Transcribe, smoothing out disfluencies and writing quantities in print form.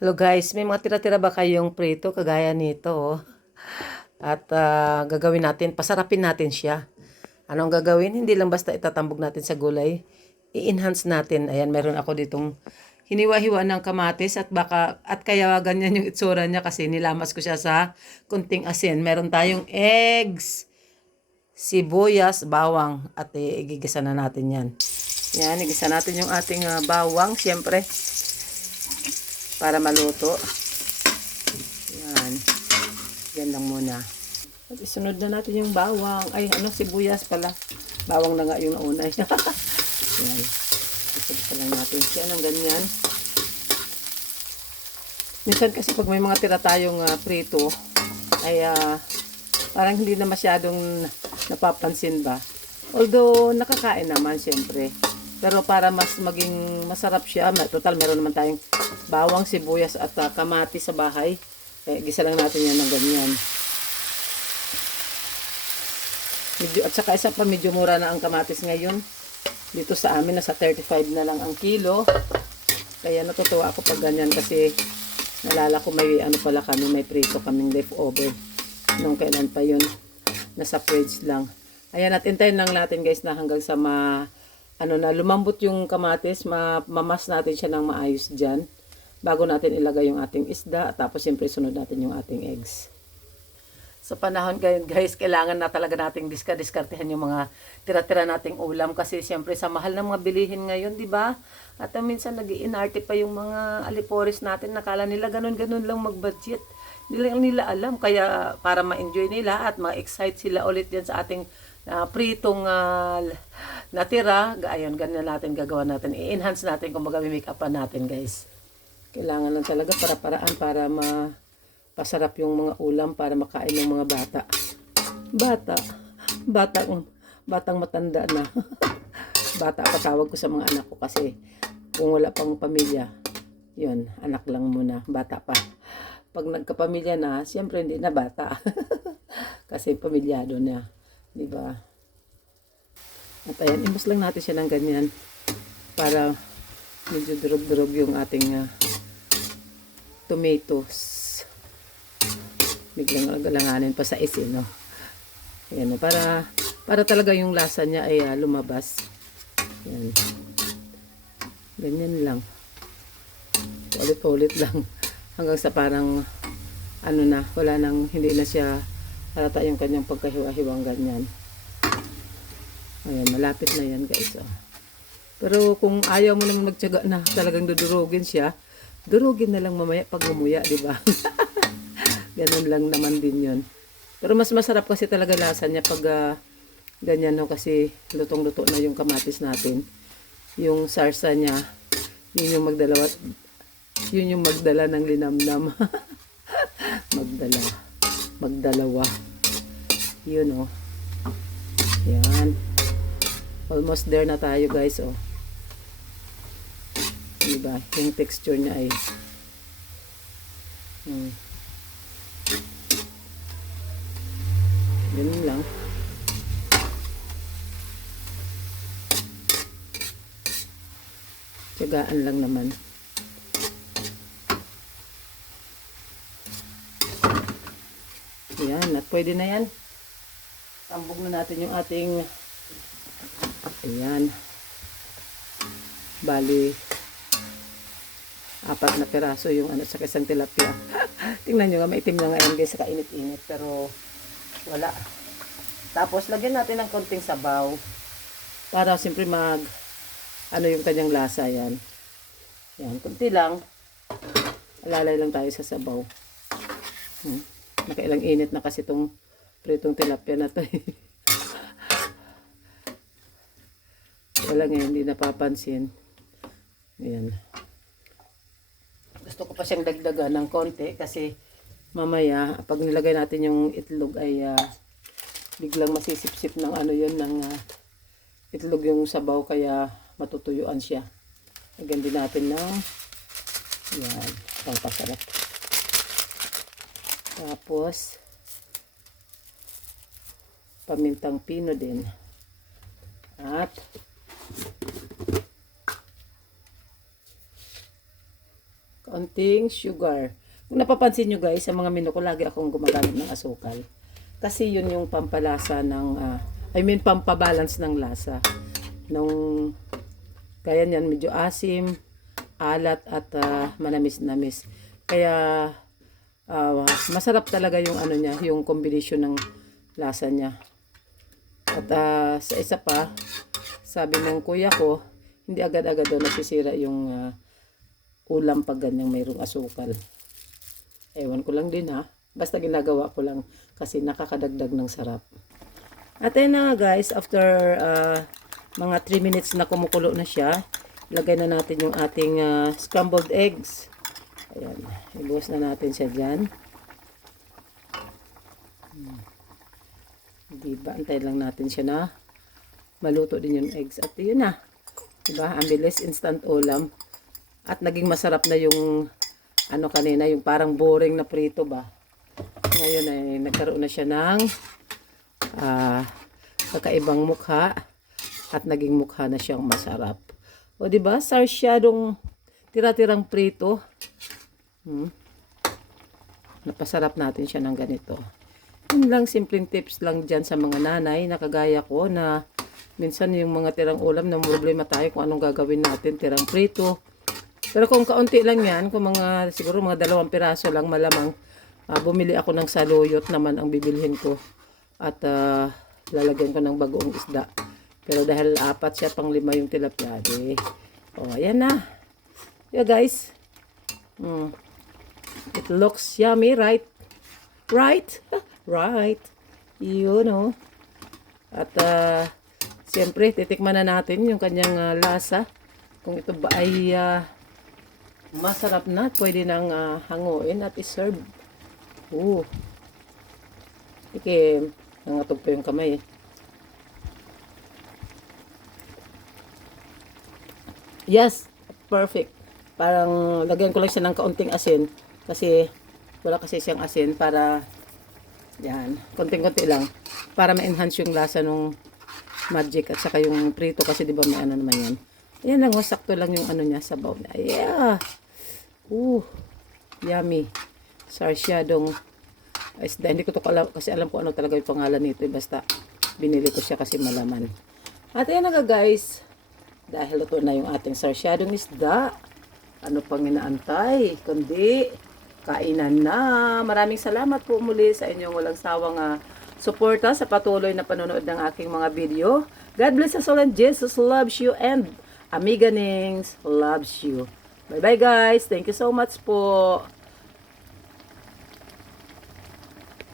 Hello guys, may mga tira-tira ba kayong prito kagaya nito? At gagawin natin, pasarapin natin siya. Anong gagawin? Hindi lang basta itatambog natin sa gulay. I-enhance natin. Ayan, meron ako ditong hiniwa-hiwa ng kamatis at kaya ganyan yung itsura niya kasi nilamas ko siya sa kunting asin. Meron tayong eggs, sibuyas, bawang at igigisa na natin yan. Yan, igisa natin yung ating bawang, siyempre, para maluto. Yan. Yan lang muna. At isunod na natin yung bawang. Ay, sibuyas pala. Bawang na nga yung nauna. Yan. Isa lang natin siya ng ganyan. Minsan kasi pag may mga tira tayong prito, ay parang hindi na masyadong napapansin ba. Although, nakakain naman siyempre. Pero para mas maging masarap siya, total meron naman tayong bawang, sibuyas at kamatis sa bahay. Gisa lang natin yan ng ganyan. At saka isa pa, medyo mura na ang kamatis ngayon. Dito sa amin, nasa 35 na lang ang kilo. Kaya natutuwa ako pag ganyan kasi nalala ko may pala kami, may prito kaming leftover. Nung kailan pa yun, nasa fridge lang. Ayan, at hintayin lang natin guys na hanggang sa lumambot yung kamatis, mamas natin siya ng maayos dyan. Bago natin ilagay yung ating isda, tapos siyempre sunod natin yung ating eggs. Sa panahon ngayon guys, kailangan na talaga nating diskartehan yung mga tira-tira nating ulam kasi siyempre sa mahal ng mga bilihin ngayon, di ba? At minsan nag-iinarte pa yung mga aliporis natin, nakala nila ganun-ganun lang mag-budget. Hindi lang nila alam, kaya para ma-enjoy nila at ma-excite sila ulit yan sa ating pritong natira, ayun, ganyan natin gagawa natin. I-enhance natin kung mag-make upan natin guys. Kailangan lang talaga para-paraan para pasarap yung mga ulam para makain ng mga bata. Batang matanda na. Bata pa tawag ko sa mga anak ko kasi kung wala pang pamilya, yun, anak lang muna, bata pa. Pag nagkapamilya na, siyempre hindi na bata. Kasi pamilyado na, di ba? At ayan, imbas lang natin siya ng ganyan para medyo durog-durog yung ating tomatoes. Biglang galanganin pa sa isin, no? Ayan, para talaga yung lasa niya ay lumabas. Ayan. Ganyan lang. Ulit-ulit lang. Hanggang sa parang, wala nang, hindi na siya halata yung kanyang pagkahiwa-hiwang ganyan. Ayan, malapit na yan guys. Oh. Pero kung ayaw mo naman magtiyaga na talagang dudurugin siya, durugin na lang mamaya pag umuya, di ba? Ganun lang naman din yun. Pero mas masarap kasi talaga lasa niya pag ganyan, no? Kasi lutong-luto na yung kamatis natin. Yung sarsa niya, yun yung magdala ng linamnam. Magdalawa. Yun, oh. Yan. Almost there na tayo, guys, oh. Diba? Yung texture niya ay ganun lang. Tiyagaan lang naman. Yan, at pwede na yan. Tambog na natin yung ating ayan. Bali 4 na piraso yung sa isang tilapia. Tingnan nyo nga, maitim na nga yan guys, saka init-init, pero wala. Tapos lagyan natin ng konting sabaw para siyempre yung kanyang lasa yan. Yan, konti lang. Alalay lang tayo sa sabaw. Nakailang init na kasi itong pritong tilapia na to. Wala ngayon, hindi napapansin. Ayan. Gusto ko pa siyang dagdagan ng konti kasi mamaya, pag nilagay natin yung itlog ay biglang masisip-sip ng ng itlog yung sabaw kaya matutuyuan siya. Lagyan din natin ng yan, pangpasarap. Tapos pamintang pino din. At kaunting sugar. Kung napapansin nyo guys, sa mga menu ko lagi akong gumagamit ng asukal. Kasi yun yung pampalasa ng, pampabalance ng lasa. Kaya niyan medyo asim, alat at manamis-namis. Kaya masarap talaga yung ano niya, yung combination ng lasa niya. At sa isa pa, sabi ng kuya ko, hindi agad-agad daw nasisira yung ulam pag ganyang mayroong asukal. Ewan ko lang din ha. Basta ginagawa ko lang kasi nakakadagdag ng sarap. At ayun na guys, after mga 3 minutes na kumukulo na siya, lagay na natin yung ating scrambled eggs. Ayan, ibuhos na natin siya dyan. Diba, antay lang natin siya na maluto din yung eggs. At yun na. Diba, ang bilis, instant ulam. At naging masarap na yung kanina, yung parang boring na prito ba. Ngayon ay nagkaroon na siya ng kakaibang mukha at naging mukha na siyang masarap. O diba, sarsyadong tira-tirang prito. Napasarap natin siya ng ganito. Yun lang, simpleng tips lang dyan sa mga nanay na kagaya ko na minsan yung mga tirang ulam na problema tayo kung anong gagawin natin, tirang prito. Pero kung kaunti lang yan, kung siguro mga 2 piraso lang malamang, bumili ako ng saluyot naman ang bibilhin ko. At lalagyan ko ng bagoong isda. Pero dahil 4 siya, pang 5 yung tilapia. O, ayan na. Yeah guys. It looks yummy, right? Right? Right. Yun o. At siyempre, titikman na natin yung kanyang lasa. Kung ito ba ay masarap na, pwede nang hanguin at iserve. Tikim. Nangatog pa yung kamay eh. Yes, perfect. Parang lagyan ko lang siya ng kaunting asin. Kasi wala kasi siyang asin para yan, konting-konti lang. Para ma-enhance yung lasa ng magic at saka yung prito kasi di ba may ano naman yan. Ayan lang, sakto lang yung ano niya, sabaw niya. Yeah. Yummy. Sarsyadong isda. Hindi ko to alam, kasi alam ko ano talaga yung pangalan nito. Basta binili ko siya kasi malaman. At ayan na guys. Dahil luto na yung ating sarsyadong isda. Ano pang inaantay? Kundi kainan na. Maraming salamat po muli sa inyong walang sawang suporta sa patuloy na panonood ng aking mga video. God bless us all and Jesus loves you and Amiga Nings loves you. Bye bye guys. Thank you so much po.